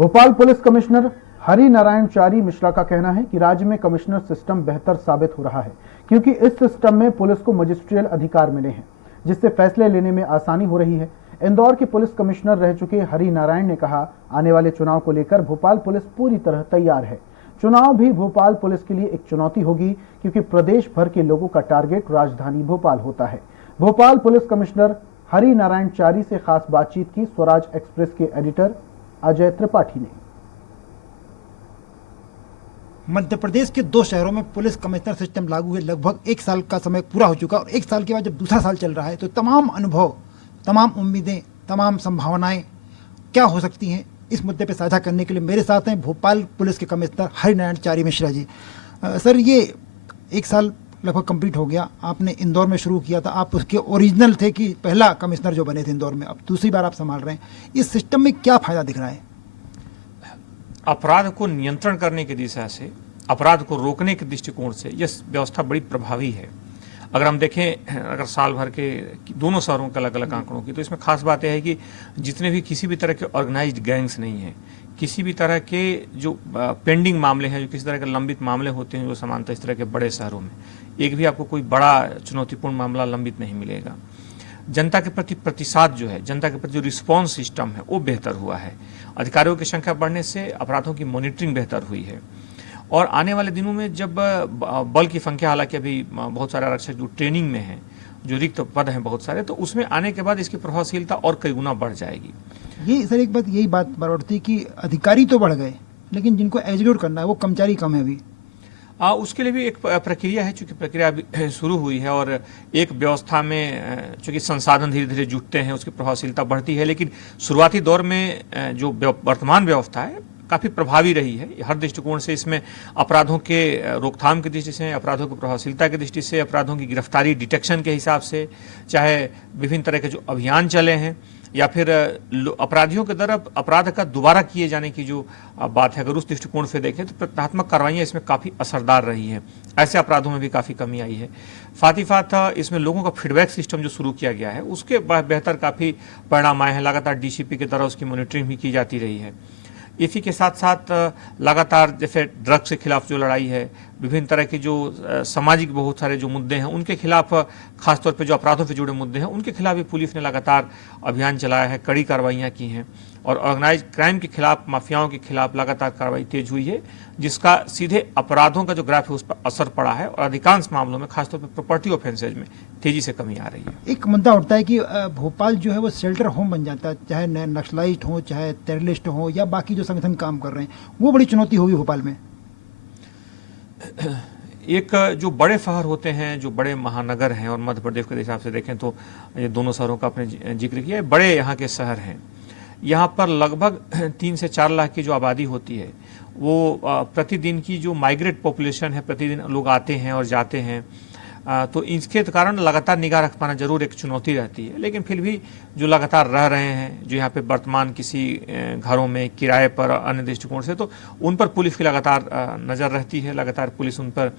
Bhopal police commissioner Hari Narayan Chari Mishra का कहना है कि राज्य में कमिश्नर सिस्टम बेहतर साबित हो रहा है, क्योंकि इस सिस्टम में पुलिस को मजिस्ट्रियल अधिकार मिले हैं, जिससे फैसले लेने में आसानी हो रही है। इंदौर के पुलिस कमिश्नर रह चुके हरि नारायण ने कहा, आने वाले चुनाव को लेकर भोपाल पुलिस पूरी तरह तैयार है। चुनाव भी भोपाल पुलिस के लिए एक चुनौती होगी, क्योंकि प्रदेश भर के लोगों का टारगेट राजधानी भोपाल होता है। भोपाल पुलिस कमिश्नर हरि नारायण चारी से खास बातचीत की स्वराज एक्सप्रेस के एडिटर अजय त्रिपाठी ने। मध्य प्रदेश के 2 शहरों में पुलिस कमिश्नर सिस्टम लागू हुए लगभग 1 साल का समय पूरा हो चुका और 1 साल के बाद जब दूसरा साल चल रहा है तो तमाम अनुभव, तमाम उम्मीदें, तमाम संभावनाएं क्या हो सकती हैं, इस मुद्दे पे साझा करने के लिए मेरे साथ हैं भोपाल पुलिस के कमिश्नर हरि नारायण चारी मिश्रा जी। सर, ये 1 साल लगभग कंप्लीट हो गया, आपने इंदौर में शुरू किया था, आप उसके ओरिजिनल थे कि पहला कमिश्नर जो बने थे इंदौर में, अब दूसरी बार आप संभाल रहे हैं। इस सिस्टम में क्या फायदा दिख रहा है? अपराध को नियंत्रण करने की दिशा से, अपराध को रोकने के दृष्टिकोण से यह व्यवस्था बड़ी प्रभावी है। अगर हम देखें, अगर साल भर के दोनों शहरों के अलग अलग आंकड़ों की, तो इसमें खास बात यह है कि जितने भी किसी भी तरह के ऑर्गेनाइज्ड गैंग्स नहीं हैं, किसी भी तरह के जो पेंडिंग मामले हैं, जो किसी तरह के लंबित मामले होते हैं जो सामान्यतः इस तरह के बड़े शहरों में, एक भी आपको कोई बड़ा चुनौतीपूर्ण मामला लंबित नहीं मिलेगा। जनता के प्रति प्रतिसाद जो है, जनता के प्रति जो रिस्पॉन्स सिस्टम है वो बेहतर हुआ है। अधिकारियों की संख्या बढ़ने से अपराधों की मॉनिटरिंग बेहतर हुई है। और आने वाले दिनों में जब बल की संख्या, हालांकि अभी बहुत सारे आरक्षक जो ट्रेनिंग में हैं, जो रिक्त पद हैं बहुत सारे, तो उसमें आने के बाद इसकी प्रभावशीलता और कई गुना बढ़ जाएगी। ये सर एक बात, यही बात बार उठती है कि अधिकारी तो बढ़ गए लेकिन जिनको एग्जीक्यूट करना है वो कर्मचारी कम है अभी। उसके लिए भी एक प्रक्रिया है, चूंकि प्रक्रिया अभी शुरू हुई है और एक व्यवस्था में चूंकि संसाधन धीरे धीरे जुटते हैं, उसकी प्रभावशीलता बढ़ती है। लेकिन शुरुआती दौर में जो वर्तमान व्यवस्था है काफ़ी प्रभावी रही है हर दृष्टिकोण से। इसमें अपराधों के रोकथाम की दृष्टि से, अपराधों की प्रभावशीलता की दृष्टि से, अपराधों की गिरफ्तारी डिटेक्शन के हिसाब से, चाहे विभिन्न तरह के जो अभियान चले हैं, या फिर अपराधियों के तरफ अपराध का दोबारा किए जाने की जो बात है, अगर उस दृष्टिकोण से देखें तो प्रतिक्रियात्मक कार्रवाइयाँ इसमें काफ़ी असरदार रही हैं। ऐसे अपराधों में भी काफ़ी कमी आई है। साथ ही साथ इसमें लोगों का फीडबैक सिस्टम जो शुरू किया गया है उसके बेहतर काफ़ी परिणाम आए हैं। लगातार डीसीपी की तरह उसकी मॉनिटरिंग भी की जाती रही है। इसी के साथ साथ लगातार जैसे ड्रग्स के खिलाफ जो लड़ाई है, विभिन्न तरह के जो सामाजिक बहुत सारे जो मुद्दे हैं उनके खिलाफ, खासतौर पे जो अपराधों से जुड़े मुद्दे हैं उनके खिलाफ भी पुलिस ने लगातार अभियान चलाया है, कड़ी कार्रवाइयाँ की हैं और ऑर्गेनाइज क्राइम के खिलाफ, माफियाओं के खिलाफ लगातार कार्रवाई तेज हुई है, जिसका सीधे अपराधों का जो ग्राफ है उस पर असर पड़ा है और अधिकांश मामलों में, खासतौर पर प्रॉपर्टी ऑफेंसेज में तेजी से कमी आ रही है। एक मुद्दा उठता है कि भोपाल जो है वो शेल्टर होम बन जाता है, चाहे नक्सलाइट हो, चाहे टेररिस्ट हो, या बाकी जो संगठन काम कर रहे हैं, वो बड़ी चुनौती होगी भोपाल में। एक जो बड़े शहर होते हैं, जो बड़े महानगर हैं, और मध्य प्रदेश के हिसाब से देखें तो ये दोनों शहरों का आपने जिक्र किया है, बड़े यहाँ के शहर हैं। यहाँ पर लगभग 3 से 4 लाख की जो आबादी होती है, वो प्रतिदिन की जो माइग्रेट पॉपुलेशन है, प्रतिदिन लोग आते हैं और जाते हैं, तो इसके कारण लगातार निगाह रख पाना जरूर एक चुनौती रहती है। लेकिन फिर भी जो लगातार रह रहे हैं, जो यहाँ पे वर्तमान किसी घरों में किराए पर, अन्य दृष्टिकोण से, तो उन पर पुलिस की लगातार नज़र रहती है। लगातार पुलिस उन पर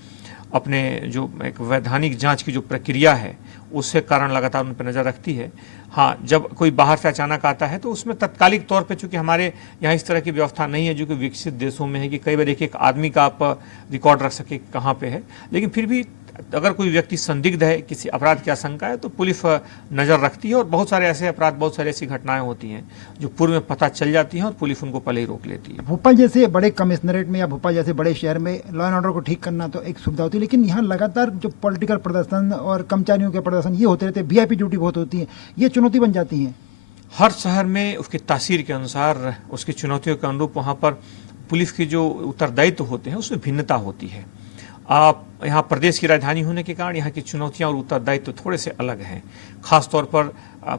अपने जो एक वैधानिक जांच की जो प्रक्रिया है उससे कारण लगातार उन पर नज़र रखती है। हाँ, जब कोई बाहर से अचानक आता है तो उसमें तत्कालिक तौर पे, चूंकि हमारे यहाँ इस तरह की व्यवस्था नहीं है जो कि विकसित देशों में है कि कई बार एक आदमी का आप रिकॉर्ड रख सके कहाँ पे है, लेकिन फिर भी अगर कोई व्यक्ति संदिग्ध है, किसी अपराध की आशंका है, तो पुलिस नज़र रखती है। और बहुत सारे ऐसे अपराध, बहुत सारी ऐसी घटनाएं होती हैं जो पूर्व में पता चल जाती हैं और पुलिस उनको पहले ही रोक लेती है। भोपाल जैसे बड़े कमिश्नरेट में या भोपाल जैसे बड़े शहर में लॉ एंड ऑर्डर को ठीक करना तो एक सुविधा होती है, लेकिन यहाँ लगातार जो पॉलिटिकल प्रदर्शन और कर्मचारियों के प्रदर्शन ये होते रहते हैं, वीआईपी ड्यूटी बहुत होती है, ये चुनौती बन जाती है। हर शहर में उसकी तासीर के अनुसार, उसकी चुनौतियों के अनुरूप वहाँ पर पुलिस की जो उत्तरदायित्व होते हैं उसमें भिन्नता होती है। आप यहाँ प्रदेश की राजधानी होने के कारण यहाँ की चुनौतियाँ और उत्तरदायित्व थोड़े से अलग हैं। खासतौर पर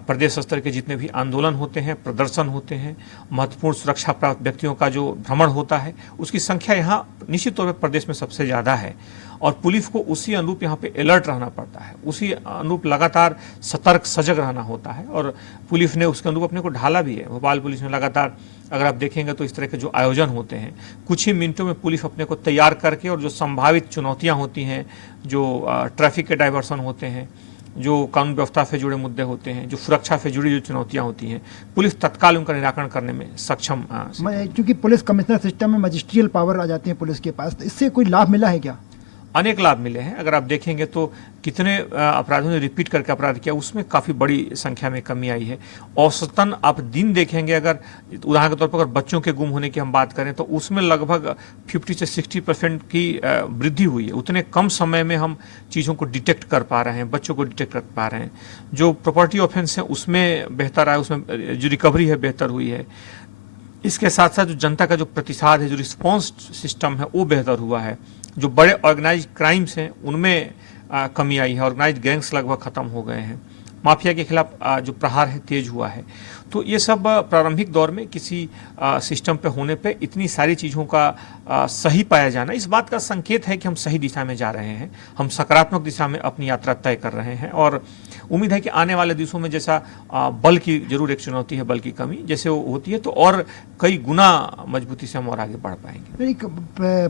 प्रदेश स्तर के जितने भी आंदोलन होते हैं, प्रदर्शन होते हैं, महत्वपूर्ण सुरक्षा प्राप्त व्यक्तियों का जो भ्रमण होता है, उसकी संख्या यहाँ निश्चित तौर पर प्रदेश में सबसे ज़्यादा है और पुलिस को उसी अनुरूप यहाँ पे अलर्ट रहना पड़ता है, उसी अनुरूप लगातार सतर्क सजग रहना होता है और पुलिस ने उसके अनुरूप अपने को ढाला भी है। भोपाल पुलिस ने लगातार, अगर आप देखेंगे तो इस तरह के जो आयोजन होते हैं, कुछ ही मिनटों में पुलिस अपने को तैयार करके, और जो संभावित चुनौतियाँ होती हैं, जो ट्रैफिक के डाइवर्सन होते हैं, जो कानून व्यवस्था से जुड़े मुद्दे होते हैं, जो सुरक्षा से जुड़ी जो चुनौतियां होती हैं, पुलिस तत्काल उनका निराकरण करने में सक्षम। क्योंकि पुलिस कमिश्नर सिस्टम में मजिस्ट्रियल पावर आ जाती है पुलिस के पास, तो इससे कोई लाभ मिला है क्या? अनेक लाभ मिले हैं। अगर आप देखेंगे तो कितने अपराधों ने रिपीट करके अपराध किया, उसमें काफ़ी बड़ी संख्या में कमी आई है। औसतन आप दिन देखेंगे, अगर उदाहरण के तौर पर अगर बच्चों के गुम होने की हम बात करें तो उसमें लगभग 50 से 60% की वृद्धि हुई है। उतने कम समय में हम चीज़ों को डिटेक्ट कर पा रहे हैं, बच्चों को डिटेक्ट कर पा रहे हैं। जो प्रॉपर्टी ऑफेंस है उसमें बेहतर आया, उसमें जो रिकवरी है बेहतर हुई है। इसके साथ साथ जो जनता का जो प्रतिसाद है, जो रिस्पॉन्स सिस्टम है वो बेहतर हुआ है। जो बड़े ऑर्गेनाइज क्राइम्स हैं उनमें कमी आई है, ऑर्गेनाइज गैंग्स लगभग खत्म हो गए हैं, माफिया के खिलाफ जो प्रहार है तेज हुआ है। तो ये सब प्रारंभिक दौर में किसी सिस्टम पे होने पे इतनी सारी चीज़ों का सही पाया जाना इस बात का संकेत है कि हम सही दिशा में जा रहे हैं, हम सकारात्मक दिशा में अपनी यात्रा तय कर रहे हैं। और उम्मीद है कि आने वाले दिवसों में जैसा बल की जरूर एक चुनौती है, बल की कमी जैसे वो होती है, तो और कई गुना मजबूती से हम और आगे बढ़ पाएंगे। एक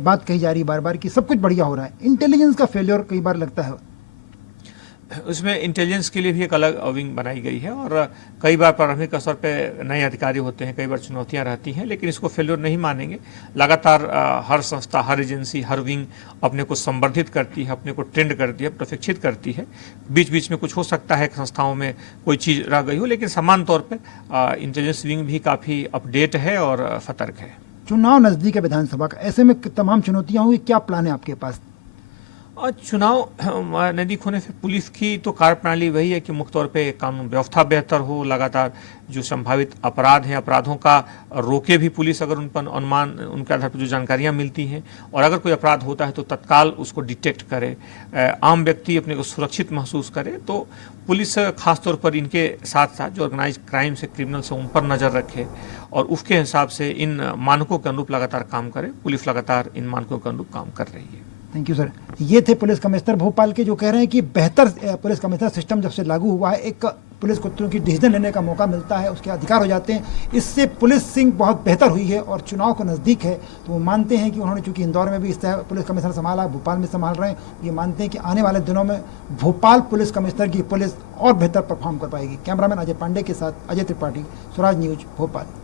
बात कही जा रही है बार बार कि सब कुछ बढ़िया हो रहा है, इंटेलिजेंस का फेलियर कई बार लगता है। उसमें इंटेलिजेंस के लिए भी एक अलग विंग बनाई गई है और कई बार प्रारंभिक स्तर पे नए अधिकारी होते हैं, कई बार चुनौतियां रहती हैं, लेकिन इसको फेल्योर नहीं मानेंगे। लगातार हर संस्था, हर एजेंसी, हर विंग अपने को संवर्धित करती है, अपने को ट्रेंड करती है, प्रशिक्षित करती है। बीच बीच में कुछ हो सकता है कि संस्थाओं में कोई चीज़ रह गई हो, लेकिन समान तौर पर इंटेलिजेंस विंग भी काफ़ी अपडेट है और सतर्क है। चुनाव नज़दीक है विधानसभा का, ऐसे में तमाम चुनौतियां होंगी, क्या प्लान है आपके पास? चुनाव नज़दीक होने से पुलिस की तो कार्यप्रणाली वही है कि मुख्य तौर पे कानून व्यवस्था बेहतर हो, लगातार जो संभावित अपराध हैं, अपराधों का रोके भी पुलिस, अगर उन पर अनुमान, उनके आधार पर जो जानकारियां मिलती हैं, और अगर कोई अपराध होता है तो तत्काल उसको डिटेक्ट करे, आम व्यक्ति अपने को सुरक्षित महसूस करे। तो पुलिस खासतौर पर इनके साथ साथ जो ऑर्गेनाइज क्राइम से, क्रिमिनल से, उन पर नज़र रखे और उसके हिसाब से इन मानकों के अनुरूप लगातार काम करे। पुलिस लगातार इन मानकों के अनुरूप काम कर रही है। Thank you sir. ये थे पुलिस कमिश्नर भोपाल के, जो कह रहे हैं कि बेहतर पुलिस कमिश्नर सिस्टम जब से लागू हुआ है, एक पुलिस को क्योंकि डिसीजन लेने का मौका मिलता है, उसके अधिकार हो जाते हैं, इससे पुलिसिंग बहुत बेहतर हुई है। और चुनाव को नज़दीक है तो वो मानते हैं कि उन्होंने चूंकि इंदौर में भी इस तरह पुलिस कमिश्नर संभाला, भोपाल में संभाल रहे हैं, ये मानते हैं कि आने वाले दिनों में भोपाल पुलिस कमिश्नर की पुलिस और बेहतर परफॉर्म कर पाएगी। कैमरामैन अजय पांडे के साथ अजय त्रिपाठी, स्वराज न्यूज, भोपाल।